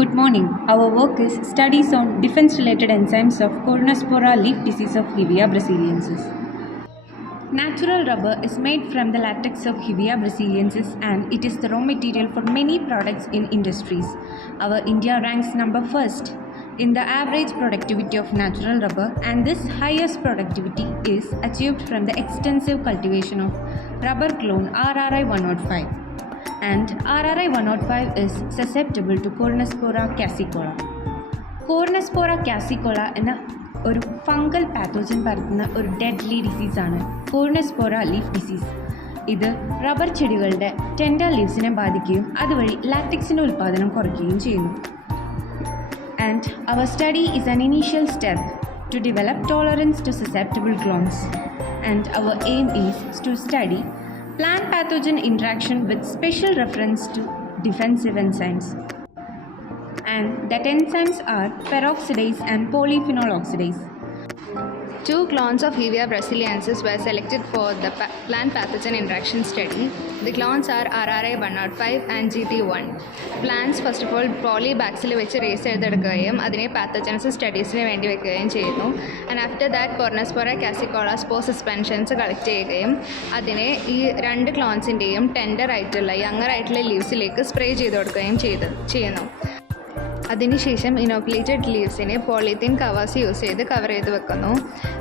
Good morning. Our work is studies on defense-related enzymes of Cornospora leaf disease of Hevea brasiliensis. Natural rubber is made from the latex of Hevea brasiliensis and it is the raw material for many products in industries. Our India ranks number first in the average productivity of natural rubber, and this highest productivity is achieved from the extensive cultivation of rubber clone RRI 105. And RRI 105 is susceptible to Cornospora cassicola. Cornospora cassicola എന്ന ഒരു fungal pathogen പരത്തുന്ന ഒരു deadly ഡിസീസാണ് കോർണസ്പോറ leaf disease. ഇത് rubber ചെടികളുടെ tender ലീവ്സിനെ ബാധിക്കുകയും അതുവഴി ലാറ്റക്സിൻ്റെ ഉൽപ്പാദനം കുറയ്ക്കുകയും ചെയ്യുന്നു. And our study is an initial step to develop tolerance to susceptible clones. And our aim is to study plant pathogen interaction with special reference to defensive enzymes. And that enzymes are peroxidase and polyphenol oxidase. Two clones of Hevea brasiliensis were selected for the plant pathogen interaction study. The clones are RRI 105 and GT1. Plants first of all polybacil വെച്ച് raise ചെയ്തെടുക്കുകയും അതിനെ pathogenesis സ്റ്റഡീസിന് വേണ്ടി വെക്കുകയും ചെയ്യുന്നു. And after that Corynespora cassiicola spore suspensions collect ചെയ്യുകയും അതിനെ ഈ രണ്ട് ക്ലോൺസിൻ്റെയും ടെൻഡർ ആയിട്ടുള്ള യങ്ങർ ആയിട്ടുള്ള ലീവ്സിലേക്ക് സ്പ്രേ ചെയ്ത് കൊടുക്കുകയും ചെയ്യുന്നു. അതിനുശേഷം ഇനോക്കുലേറ്റഡ് ലീവ്സിനെ പോളിത്തീൻ കവേഴ്സ് യൂസ് ചെയ്ത് കവർ ചെയ്ത് വെക്കുന്നു.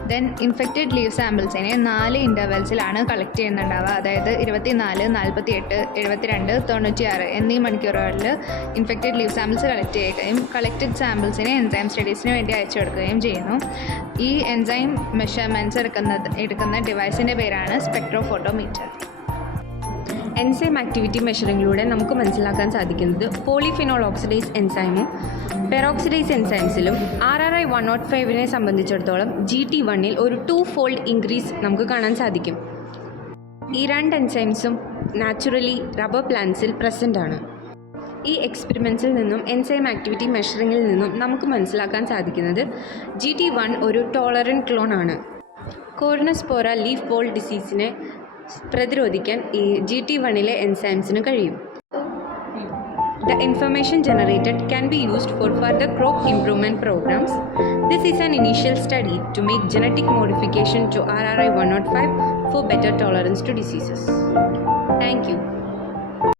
ദെൻ ഇൻഫെക്റ്റഡ് ലീവ് സാമ്പിൾസിനെ 4 ഇൻ്റർവെൽസിലാണ് കളക്ട് ചെയ്യുന്നുണ്ടാവുക. അതായത് 24, 48, 72, 96 എന്നീ മണിക്കൂറുകളിൽ ഇൻഫെക്റ്റഡ് ലീവ് സാമ്പിൾസ് കളക്ട് ചെയ്യുകയും കളക്റ്റഡ് സാമ്പിൾസിനെ എൻസൈം സ്റ്റഡീസിന് വേണ്ടി അയച്ചു കൊടുക്കുകയും ചെയ്യുന്നു. ഈ എൻസൈം മെഷർമെൻറ്റ്സ് എടുക്കുന്ന ഡിവൈസിൻ്റെ പേരാണ് സ്പെക്ട്രോഫോട്ടോമീറ്റർ. എൻസൈം ആക്ടിവിറ്റി മെഷറിങ്ങിലൂടെ നമുക്ക് മനസ്സിലാക്കാൻ സാധിക്കുന്നത് പോളിഫിനോൾ ഓക്സിഡൈസ് എൻസൈമും പെറോക്സിഡൈസ് എൻസൈംസിലും RRI 105നെ സംബന്ധിച്ചിടത്തോളം GT1ൽ ഒരു 2-fold ഇൻക്രീസ് നമുക്ക് കാണാൻ സാധിക്കും. ഈ രണ്ട് എൻസൈംസും നാച്ചുറലി റബ്ബർ പ്ലാന്റ്സിൽ പ്രസൻ്റ് ആണ്. ഈ എക്സ്പെരിമെൻറ്റ്സിൽ നിന്നും എൻസൈം ആക്ടിവിറ്റി മെഷറിങ്ങിൽ നിന്നും നമുക്ക് മനസ്സിലാക്കാൻ സാധിക്കുന്നത് GT1 ഒരു ടോളറൻറ്റ് ക്ലോൺ ആണ്. കോർണസ്പോറ ലീഫ് ബോൾ ഡിസീസിനെ പ്രതിരോധിക്കാൻ ഈ GT1ലെ എൻസൈംസിന് കഴിയും. The information generated can be used for further crop improvement programs. This is an initial study to make genetic modification to RRI 105 for better tolerance to diseases. Thank you.